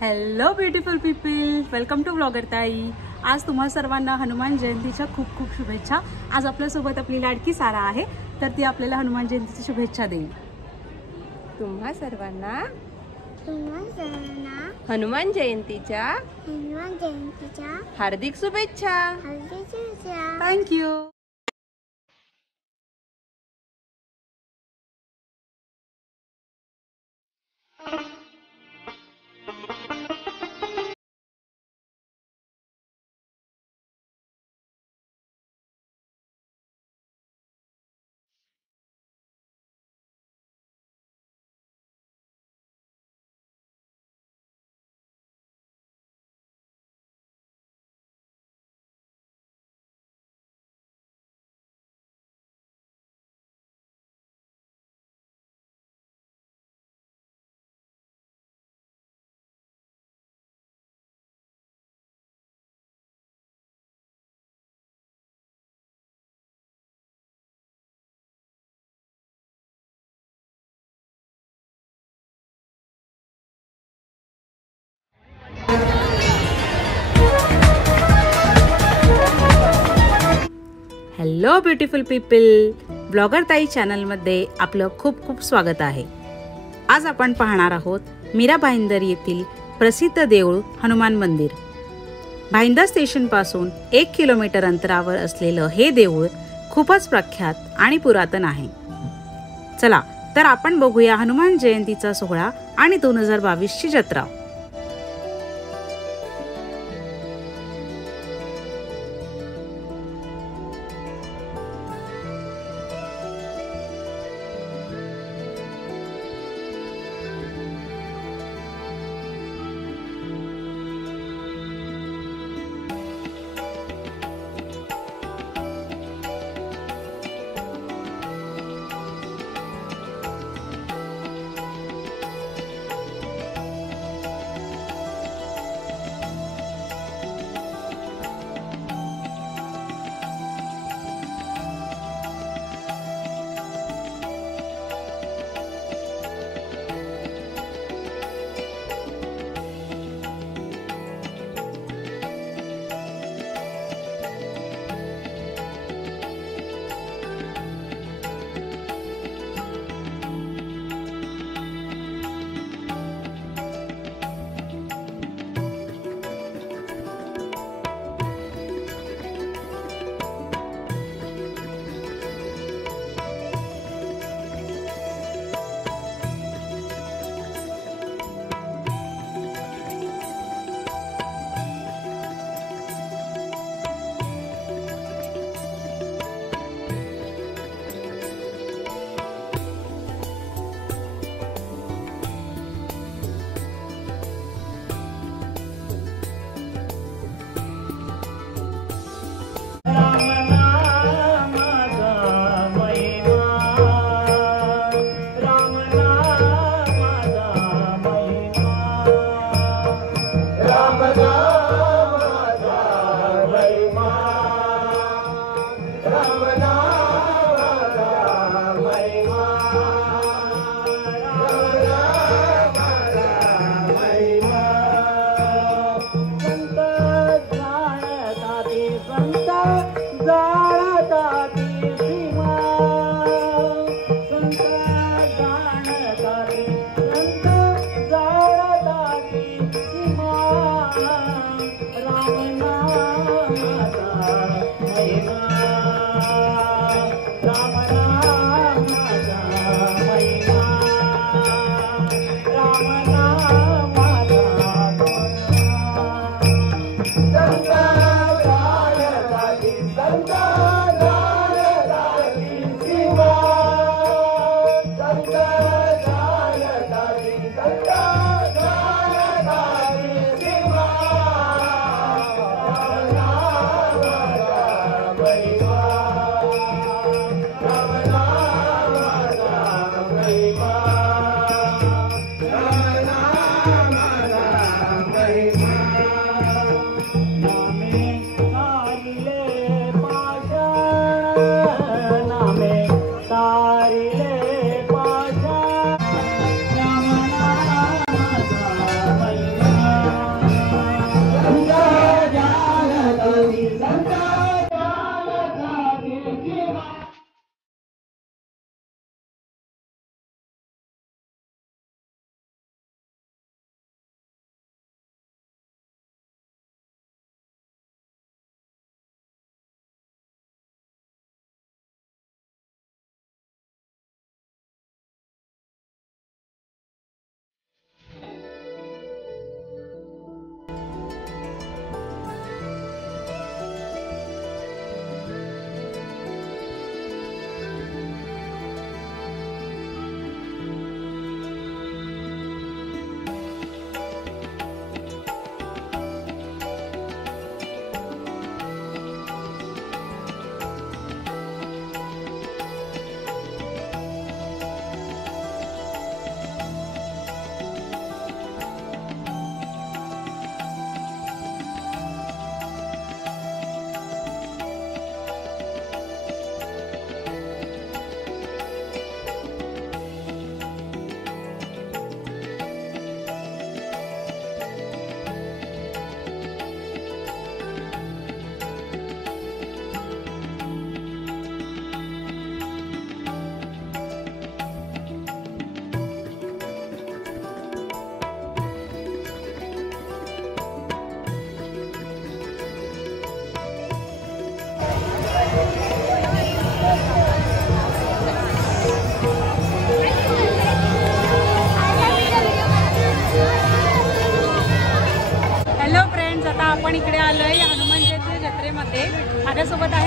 Hello beautiful people, welcome to blogger Tai. आज तुम्हा सर्वांना हनुमान जयंतीच्या खूप खूप शुभेच्छा। आज आपल्यासोबत आपली लाडकी सारा आहे, तर ती आपल्याला हनुमान जयंतीची शुभेच्छा देईल। तुम्हा सर्वांना हनुमान जयंतीच्या हार्दिक शुभेच्छा। Thank you. Hello beautiful people, blogger ताई चॅनलमध्ये आपलं खूप खूप स्वागत आहे। आज आपण पाहणार आहोत मीरा भाईंदर येथील प्रसिद्ध देऊळ हनुमान मंदिर। भाईंदर स्टेशनपासून 1 किलोमीटर अंतरावर असलेलं हे देऊळ खूपच प्रख्यात आणि पुरातन आहे। चला तर आपण बघूया हनुमान जयंतीचा सोहळा आणि 2022ची जत्रा।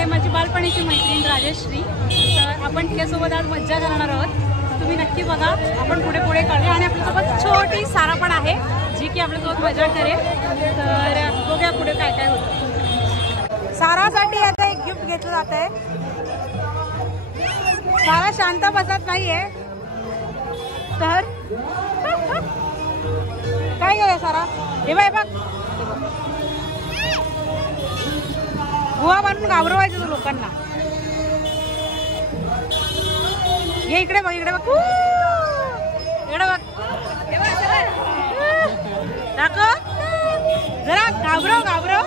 आहे माझी बालपणीची मैत्रीण राजश्री. तर आपण तिच्यासोबत आज मज्जा करणार आहोत. तुम्ही नक्की बघा. आपण पुढे पुढे काढूया आणि आपल्यासोबत छोटी सारा पण आहे जी की आपल्यासोबत मजा करेल. तर बघूया पुढे काय काय होतं. सारासाठी आता एक गिफ्ट घेतलं जात आहे. सारा शांत बसत नाहीये. तर काय गेलं सारा? हे बाय बघ, बुवा बनून घाबरवायचं लोकांना. ये इकडे बघ, इकडे बघ, इकडे बघ, दाखव जरा. घाबरव घाबरव.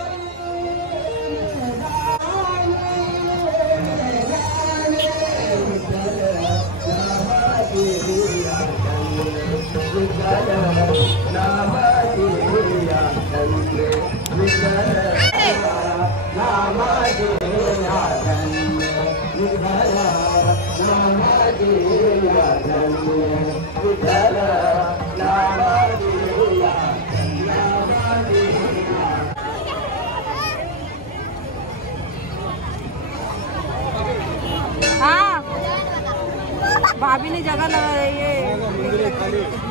भाभीने जगाला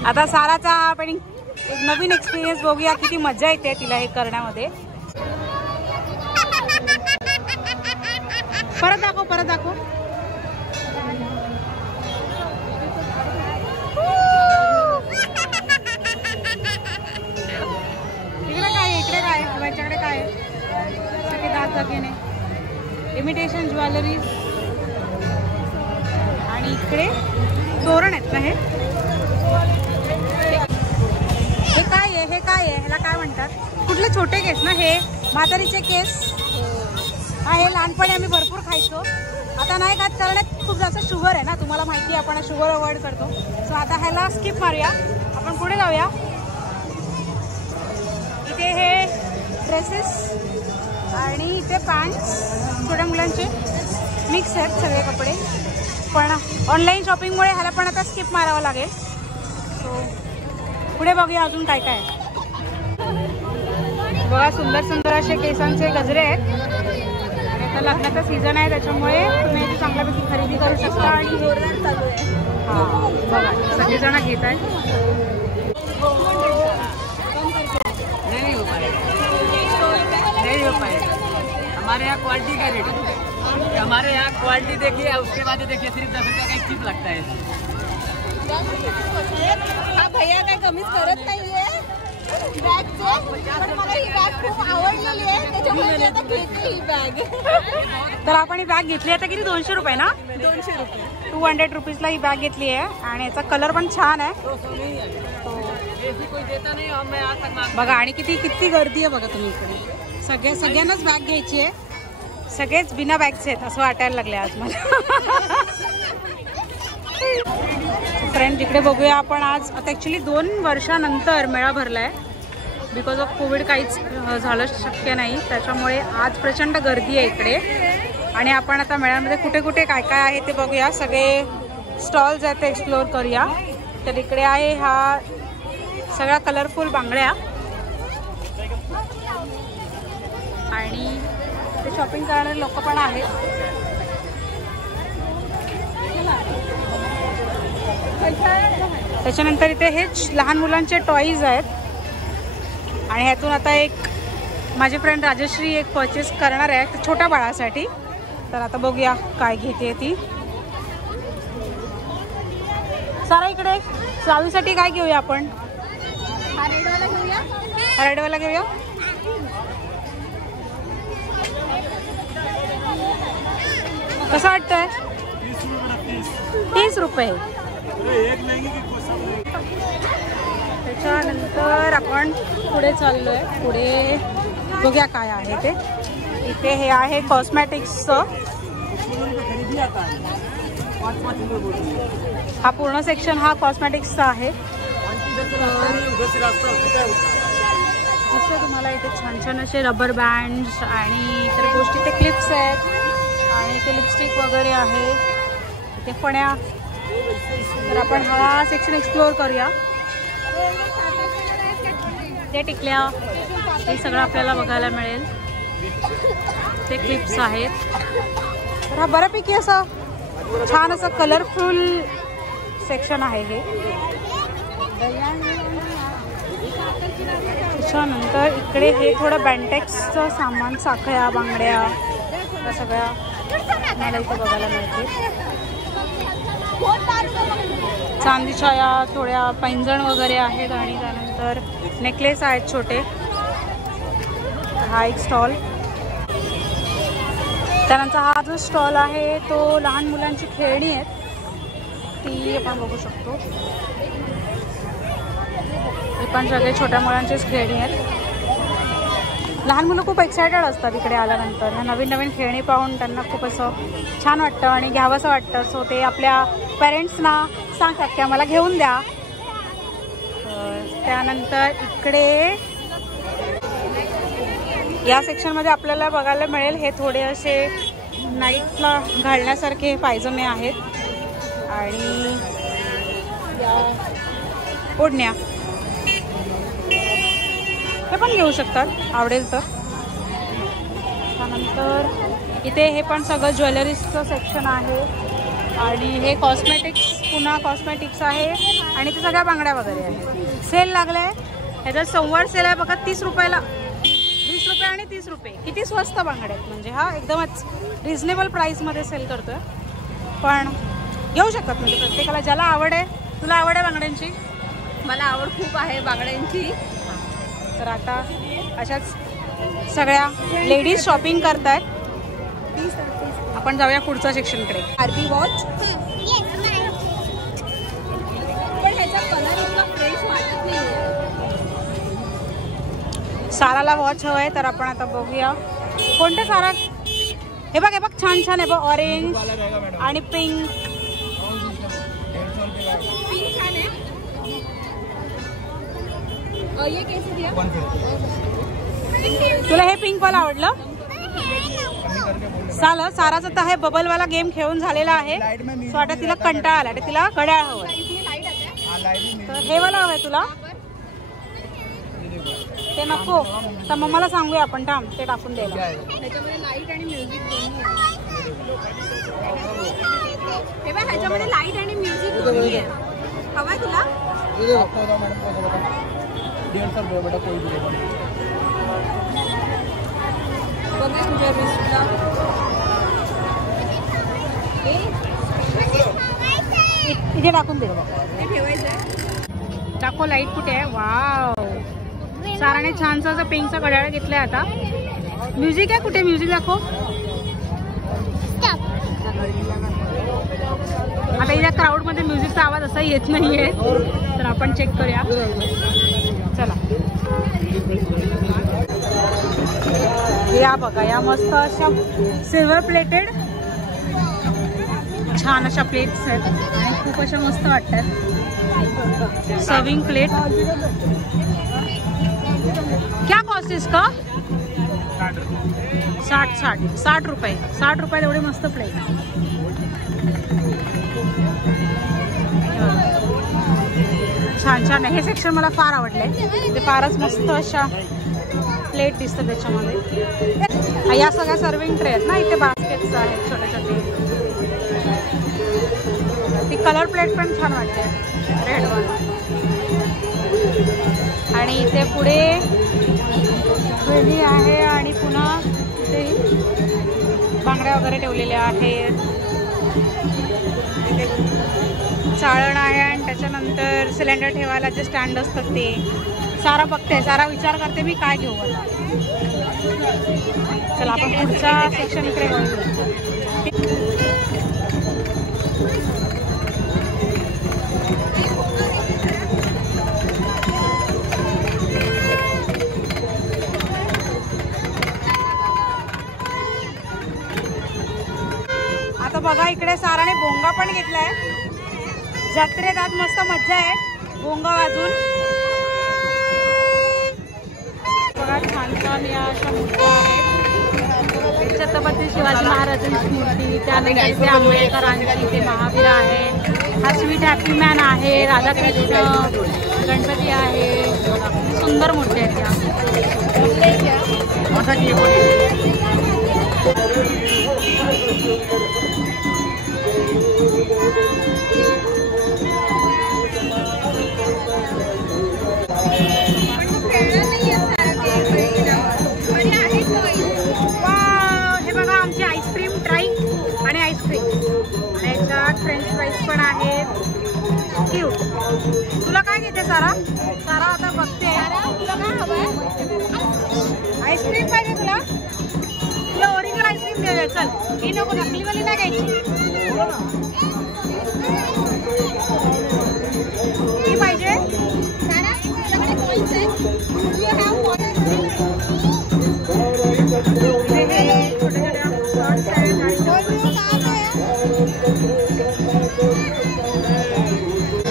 आता साराचा आपण एक नवीन एक्सपिरियन्स बघूया. किती मजा येते तिला हे करण्यामध्ये. परत दाखव, परत दाखव. इकडे काय, इकडे काय, माझ्याकडे काय सगळे दात दाखवणे, इमिटेशन ज्वेलरीज आणि इकडे तोरण आहेत ना. हे काय आहे? हे काय आहे? ह्याला काय म्हणतात? कुठले छोटे केस ना हे? म्हातारीचे केस. हा, हे लहानपणी आम्ही भरपूर खायचो. आता नाही खात कारण खूप जास्त शुगर आहे ना. तुम्हाला माहिती आहे आपण शुगर अवॉइड करतो. सो आता ह्याला स्किप मारूया. आपण पुढे जाऊया. इथे हे ड्रेसेस आणि इथे पॅन्ट्स छोट्या मुलांचे मिक्स आहेत सगळे कपडे. पण ऑनलाईन शॉपिंगमुळे ह्याला पण आता स्किप मारावं लागेल. सो पुढे बघूया अजून काय काय. बघा, सुंदर सुंदर असे केसांचे गजरे आहेत. आणि आता लग्नाचा सीझन आहे त्याच्यामुळे तुम्ही इथे चांगल्यापैकी खरेदी करू शकता. आणि जोरदार चालू आहे. हां बघा, सगळेजण घेत आहेत. नहीं हो पाएगा. हमारे यहाँ क्वालिटी का रेट है. हमारे यहाँ क्वालिटी देखिए, उसके बाद देखिए सिर्फ 10 रुपये का एक चिप लगता है. हा भैया काय कमीच करत नाहीये बॅगचे. पण मला ही बॅग खूप आवडलेली आहे त्याच्यामुळे मी आता घेते ही बॅग. तर आपण ही बॅग घेतली आता किती? 200 रुपये ना? 200 रुपये. 200 रुपीजला ही बॅग घेतली आहे. आणि याचा कलर पण छान आहे. बघा, आणि किती किती गर्दी आहे बघा तुम्ही इकडे. सगळ्यांनाच बॅग घ्यायची आहे. सगळेच बिना बॅगचे आहेत असं वाटायला लागले आज मला. फ्रेंड, इकडे बघूया आपण. आज आता ॲक्च्युली 2 वर्षानंतर मेळा भरला आहे. बिकॉज ऑफ कोविड काहीच झालं शक्य नाही. त्याच्यामुळे आज प्रचंड गर्दी आहे इकडे. आणि आपण आता मेळ्यामध्ये कुठे कुठे काय काय आहे ते बघूया. सगळे स्टॉल्स आहेत ते एक्सप्लोअर करूया. तर इकडे आहे हा सगळ्या कलरफुल बांगड्या. आणि ते शॉपिंग करणारे लोक पण आहेत. त्याच्यानंतर इथे हेच लहान मुलांचे टॉईज आहेत. आणि ह्यातून आता एक माझी फ्रेंड राजश्री एक परचेस करणार आहे छोट्या बाळासाठी. तर आता बघूया काय घेते ती. सारा इकडे चावीसाठी काय घेऊया आपण? हा रेडवाला घेऊया. हा रेडवाला घेऊया. कसं वाटतंय? 30 रुपये. त्याच्यानंतर आपण पुढे चाललोय. पुढे बघूया काय आहे ते. इथे हे आहे कॉस्मॅटिक्सचं. हा पूर्ण सेक्शन हा कॉस्मॅटिक्सचा आहे. असं तुम्हाला इथे छान छान असे रबर बँड्स आणि इतर गोष्टी, ते क्लिप्स आहेत आणि इथे लिपस्टिक वगैरे आहे. इथे फण्या. तर आपण हा सेक्शन एक्सप्लोअर करूया. ते टिकल्या हे सगळं आपल्याला बघायला मिळेल. इथे क्लिप्स आहेत. तर हा बऱ्यापैकी असं छान असं कलरफुल सेक्शन आहे हे. त्याच्यानंतर इकडे हे थोडं बँटेक्सचं सामान, साखळ्या, बांगड्या या सगळ्या मला इथं बघायला मिळते. चांदीच्या या थोड्या पैंजण वगैरे आहेत आणि त्यानंतर नेकलेस आहेत छोटे. हा एक स्टॉल. त्यानंतर हा जो स्टॉल आहे तो लहान मुलांची खेळणी आहेत, ती आपण बघू शकतो. हे पण सगळे छोट्या मुलांचीच खेळणी आहेत. लहान मुलं खूप एक्सायटेड असतात इकडे आल्यानंतर. नवीन नवीन खेळणी पाहून त्यांना खूप असं छान वाटतं आणि घ्यावंसं वाटतं. सो ते आपल्या पेरेंट्सना सांगतात की आम्हाला घेऊन द्या. त्यानंतर इकडे या सेक्शनमध्ये आपल्याला बघायला मिळेल हे थोडे असे नाईटला घालण्यासारखे पायजमे आहेत आणि या ओढण्या हे पण घेऊ शकतात आवडेल तर. त्यानंतर इथे हे पण सगळं ज्वेलरीजचं सेक्शन आहे आणि हे कॉस्मेटिक्स, पुन्हा कॉस्मेटिक्स आहे आणि ते सगळ्या बांगड्या वगैरे आहे. सेल लागला आहे, ह्याचा संवाद सेल आहे बघा. 30 रुपयाला, 20 रुपये आणि 30 रुपये. किती स्वस्त बांगड्या आहेत, म्हणजे हा एकदमच रिजनेबल प्राईसमध्ये सेल करतोय. पण घेऊ शकतात म्हणजे प्रत्येकाला ज्याला आवड आहे. तुला आवड आहे बांगड्यांची? मला आवड खूप आहे बांगड्यांची. तर आता अशाच सगळ्या लेडीज शॉपिंग करतायत. आपण जाऊया पुढच्या सेक्शनकडे. आरबी वॉच, पण ह्याचा कलर इतका फ्रेश वाटत नाही. साराला वॉच हवंय तर आपण आता बघूया कोणते सारा. हे बघ, हे बघ, छान छान आहे बघ. ऑरेंज आणि पिंक. पिंक छान आहे. ये कैसे दिया? तुला हे पिंक वाला आवडलं? चालेल. साराचा तर हे बबलवाला गेम खेळून झालेला आहे. सो आता तिला कंटाळा आला, तिला घड्याळ हवंय. तर हे वाला हवंय तुला? ते नको तर मम्माला सांगूया आपण. थांब, ते टाकून द्यायला. ह्याच्यामध्ये लाईट आणि म्युझिक दोन्ही आहे. हे बघ, ह्याच्यामध्ये लाईट आणि म्युझिक दोन्ही आहे. हवाय तुला? 150 रुपये बेटा कोई भी लेगा. बघा तुझ्या रिस्टला इथे टाकून दे बघा. ते ठेवायचं आहे. दाखव लाईट कुठे आहे. वाव, साराने छानसा असं पिंकचा घड्याळ घेतलाय. आता म्युझिक आहे कुठे? म्युझिक दाखव. आता या क्राऊड मध्ये म्युझिकचा आवाज असा येत नाहीये, तर आपण चेक करूया. चला, या बघा, या मस्त अशा सिल्वर प्लेटेड छान अशा प्लेट्स आहेत आणि खूप अशा मस्त वाटतात. Serving plate. क्या कॉस्ट इसका? 60 रुपये. 60 रुपये एवढे मस्त प्लेट. छान छान आहे हे सेक्शन. मला फार आवडलंय. ते फारच मस्त अशा प्लेट दिसतात त्याच्यामध्ये. या सगळ्या सर्विंग ट्रे आहेत ना. इथे बास्केट्स आहेत छोटे छोटे. ती कलर प्लेट पण छान वाटते, रेड वन. आणि इथे पुढे वेली आहे आणि पुन्हा इथे बांगड्या वगैरे ठेवलेल्या आहेत. चाळण आहे आणि त्याच्यानंतर सिलेंडर ठेवायला जे स्टँड असतात ते. सारा बघते, सारा विचार करते मी काय घेऊ आता. चला आपण पुढच्या सेक्शन इकडे वळू. आता बघा इकडे साराने भोंगा पण घेतलाय. जत्रेत आज मस्त मज्जा आहे भोंगा वाजून. बघा छान छान या अशा मूर्त्या आहेत. छत्रपती शिवाजी महाराजांची मूर्ती, त्यानंतर इथे आंबेडकरांची, इथे महावीर आहे. हा स्वीट हॅपी मॅन आहे, राधाकृष्ण, गणपती आहे. सुंदर मूर्ती आहेत त्या. हे बघा आमची आईस्क्रीम ट्राई आणि आईस्क्रीम आणि याच्यात फ्रेंच फ्राईज पण आहेत. क्यूट. तुला काय घेते सारा? सारा आता बघते. तुला काय हवंय? आईस्क्रीम पाहिजे तुला? तुला ओरिजिनल आईस्क्रीम देऊया. चल ही नको, नकलीवाली नाही घ्यायची. ही पाहिजे. सारा तुझ्याकडे coins आहेत? Do you have coins?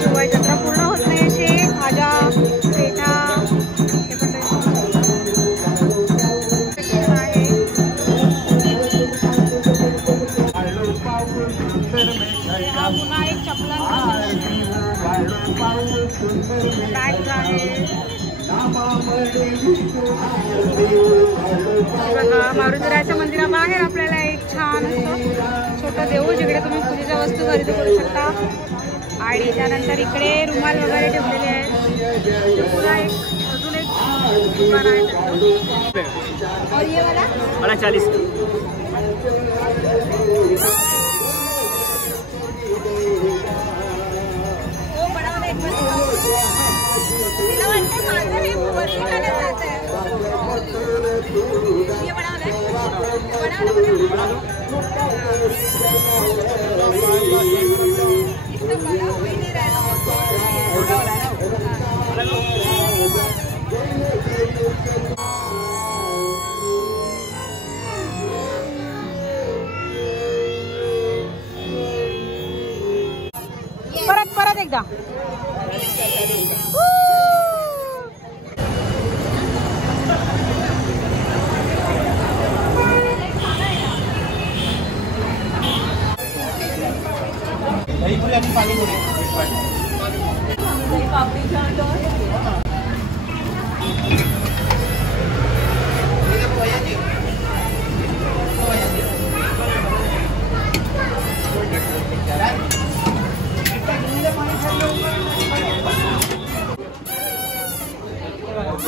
शिवाय जत्रा पूर्ण होत नाही अशी भाज्या पेठा पुन्हा एक चपलांचा बॅग आहे. बघा मारुतीरायाच्या मंदिराबाहेर आपल्याला एक छान असं छोटं देऊळ जिकडे तुम्ही पूजेच्या वस्तू खरेदी करू शकता. आणि त्यानंतर इकडे रुमाल वगैरे ठेवलेले आहेत. पुन्हा एक अजून एक दुकान आहे. और ये वाला 40. वो बड़ा वाला एक तिला वाटतं माझं हे वरती खाण्यात जात आहे. ये बड़ा वाला है. इसका बड़ा हो ही नहीं रहा. परत एकदा.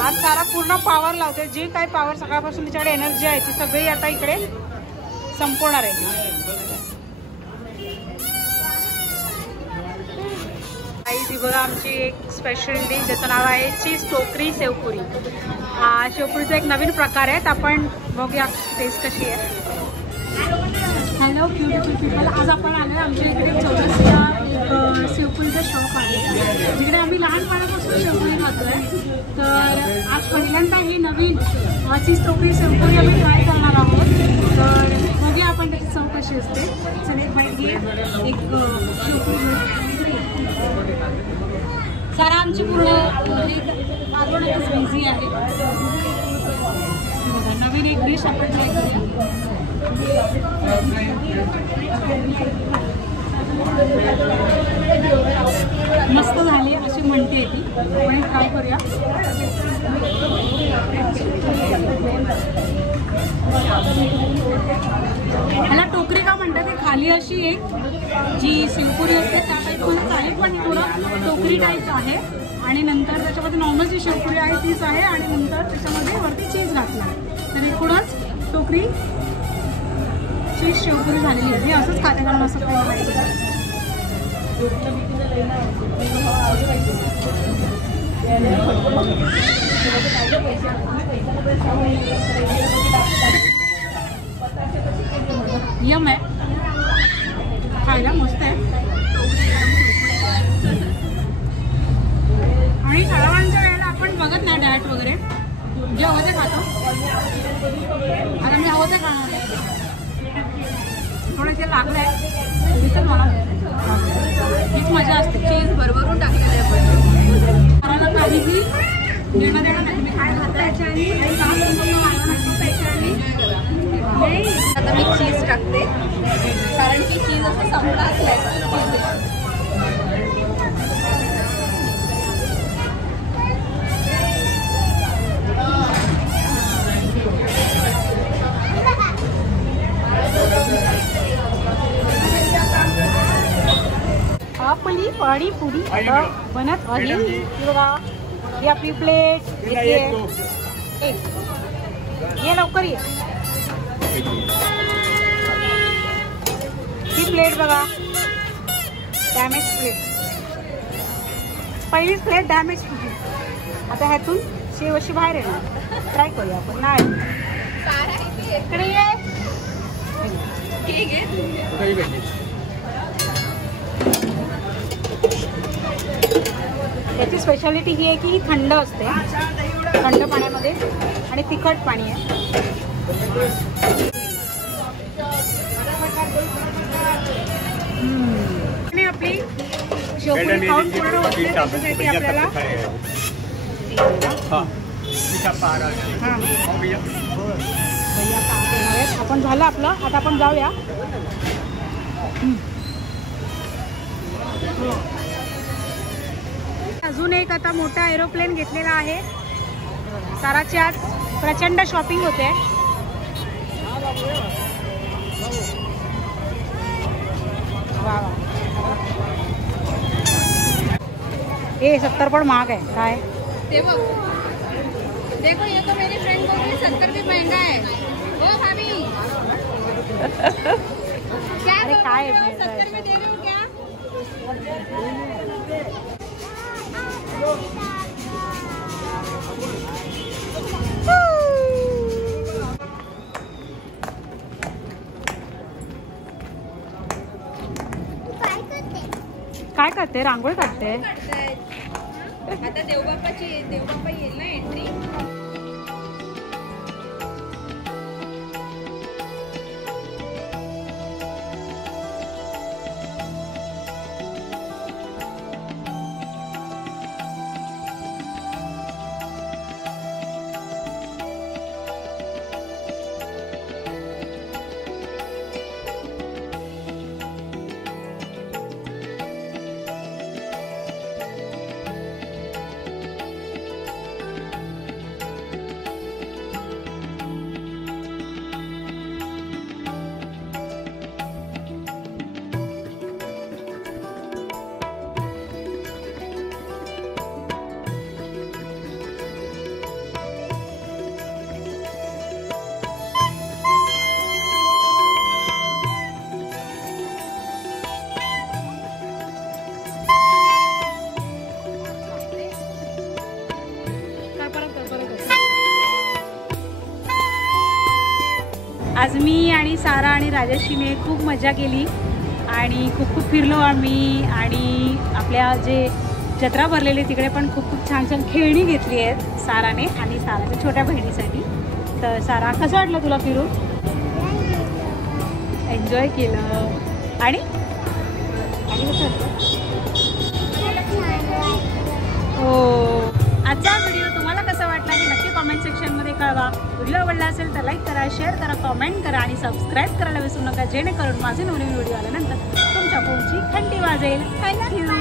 आज सारा पूर्ण पावर लावते. जी काही पावर सकाळपासून तिच्याकडे एनर्जी आहे ती सगळी आता इकडे संपवणार आहे. ती बघा आमची एक स्पेशल डिश ज्याचं नाव आहे चीज टोकरी शेवपुरी. हा शेवपुरीचा एक नवीन प्रकार आहे. आपण बघूया टेस्ट कशी आहे. हॅलो ब्युटिफुल पीपल, आज आपण आलो आमच्या इकडे चौरसला एक शेवपुरीचा शॉप आहे जिकडे आम्ही लहानपणापासून शेवपुरी खातोय. तर आज पहिल्यांदा ही नवीन चीज टोकरी शेवपुरी आम्ही ट्राय करणार आहोत. तर बघूया आपण त्याची चव कशी असते. चल एक बाईट घे. एक शेवपुरी सारा आमची पूर्ण मागवण्यातच बिझी आहे. नवीन एक डिश आपण ट्राय करूया. मस्त झाली अशी म्हणते ती. आपण ट्राय करूया. ह्याला टोकरी का म्हणतात? ते खाली अशी एक जी शेवपुरी असते त्या टाईपमध्येच आहे, पण थोडं टोकरी टाईप आहे. आणि नंतर त्याच्यामध्ये नॉर्मल जी शेवपुरी आहे तीच आहे आणि नंतर त्याच्यामध्ये वरती चीज घातला आहे. तर एकूणच टोकरी चीज शेवपुरी झालेली आहे. मी असंच खाते कारण असं काही यम आहे. खायला मस्त आहे. आणि सणावारांच्या वेळेला आपण बघत नाही डाएट वगैरे जे हवं ते खातो. आता मी हवं ते खाणार. थोडं ते लागलं आहे दिसत मला. हीच मजा असते. चीज भरभरून टाकलेलं आहे. पण मला काहीही देणं देणं नाही. मी काय खातायच्या आणि आता मी चीज टाकते कारण की चीज असं संपलं असलं. आपली पाणीपुरी आता बनत आहे. ही बघा, ही आपली प्लेट ये लवकर ये. ही प्लेट बघा, डॅमेज प्लेट, पहिलीच प्लेट डॅमेज होती. आता ह्यातून शेव अशी बाहेर येणार. ट्राय करूया आपण. नाही इकडे ये. याची स्पेशालिटी ही आहे की ही थंड असते, थंड पाण्यामध्ये, आणि तिखट पाणी आहे. आणि आपली शेवपुरी खाऊन पूर्ण होते, त्याच्यासाठी आपल्याला आपण झालं आपलं. आता आपण जाऊया. अजून एक आता मोठा एरोप्लेन घेतलेला आहे. साराची आज प्रचंड शॉपिंग होते. वा वा. हे 70 पण महाग आहे. काय देखो ये तो मेरी फ्रेंड को भी 70 भी महंगा है. ओ भाभी क्या अरे काय 70 में दे रहे हो क्या? काय करते? रांगोळी काढते. आता देवबाप्पा येईल ना एंट्री. आज मी आणि सारा आणि राजश्रीने खूप मजा केली आणि खूप खूप फिरलो आम्ही. आणि आपल्या जे जत्रा भरलेली तिकडे पण खूप खूप छान छान खेळणी घेतली आहेत साराने आणि साराच्या छोट्या बहिणीसाठी. तर सारा, कसं वाटलं तुला फिरून? एन्जॉय केलं. आणि कसं वाटलं? हो. आजचा व्हिडिओ तुम्हाला कसा वाटला हे नक्की कॉमेंट सेक्शनमध्ये कळवा. व्हिडिओ आवडला असेल तर लाईक करा, शेअर करा, कॉमेंट करा आणि सबस्क्राईब करायला विसरू नका, जेणेकरून माझे नवीन व्हिडिओ आल्यानंतर तुमच्या फोनची घंटी वाजेल. थँक्यू.